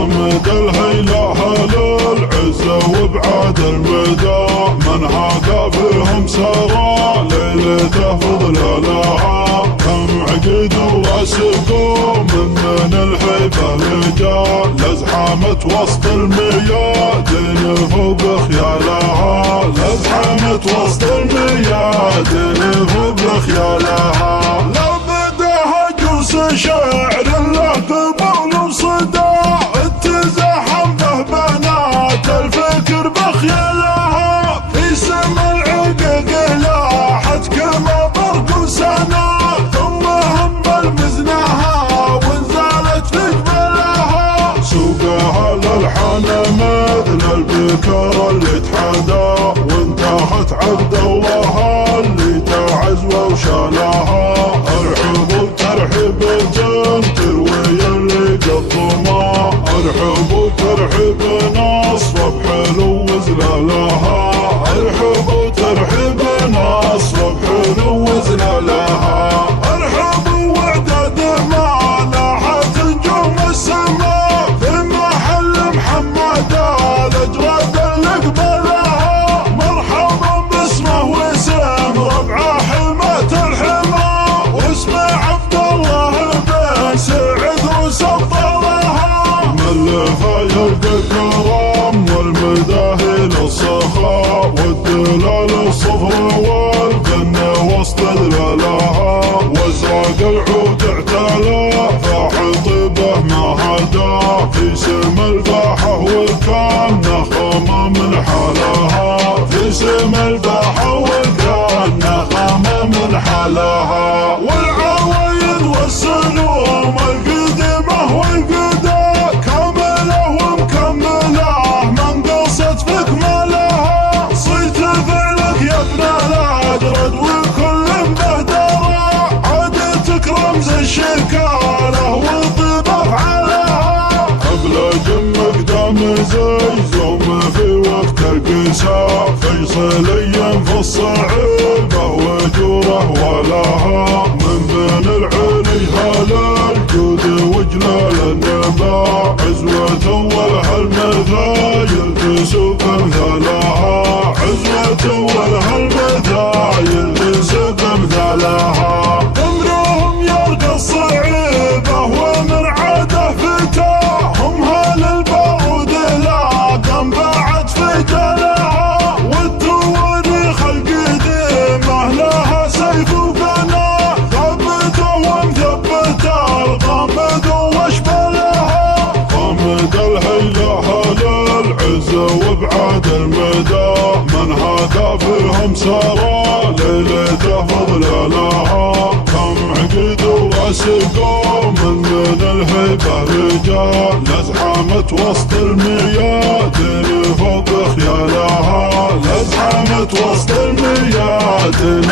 قامد الهيلة أهل العزة وابعاد المدى، من هذا فيهم سرى ليلته فضل لها، كم عقد ورسقوا من الهيبة رجال، لازحمت وسط الميادين فوق خيالها، لازحمت وسط الميادين فوق خيالها. لو بدها جوس شعر له قبول وصدى، اتزاحم به بنات الفكر بخيالها، في سما العقق لاحت كما برق وسنا، ثم هم المزناها وانزالت في جبلها، سوقها للحن مثل البكر اللي تحدى، وانتهت عبد الله اللي تعز وشالها، ارحبوا ترحب الجن تروي اللي قضما، ارحبوا ترحب نصر بحلو وزلالها، ارحبوا ترحب نصر بحلو وزلالها، ارحبوا وعدد ما لاحت نجوم السما، في محل محمد الاجراد اللي قبلها، مرحبا باسمه واسم ربعه حماة الحما، واسمه عبد الله بن سعد وسطرها، ملفه يلقى الكرم والمداهن الصخاء، والدلال الصفر والقنة وسط دلالها، وازرق العود اعتلى فاح طيبه ما هدى، في سم الباحة وكان نخامة من حالها، في سم الباحة وكان نخامة من حالها، والعوايد والسلوم القديمة والقدا، كاملة ومكملة من قصت في كمالها، صيت فعلك يا ابن الأجرد وكل بهدرة، عادتك رمز الشكالة وطيب افعالها، قبل جمك دام زيزوم في وقت القسا، فيصليا في الصعيبة وجوره ولها، من بين العلي هلا الجود وجلال النبا، عزوة ولها المثايل تسوق امثالها، عزوة ولها المثايل تسوق امثالها، امرهم يرقى الصعيبة ومن عاده فتاه، هم هل البارود لاقم بعد في جلها، والتواريخ القديمة لها سيف وقنا، ثبته ومثبته الغامد واشبالها، قامد الهيلة أهل العزة وابعاد المدى، من هذا فيهم سرى ليلته فضل لها، كم عقد ورسقوا من الهيبة رجال، لازحمت وسط الميادين فوق خيالها، لازحمت وسط الميادين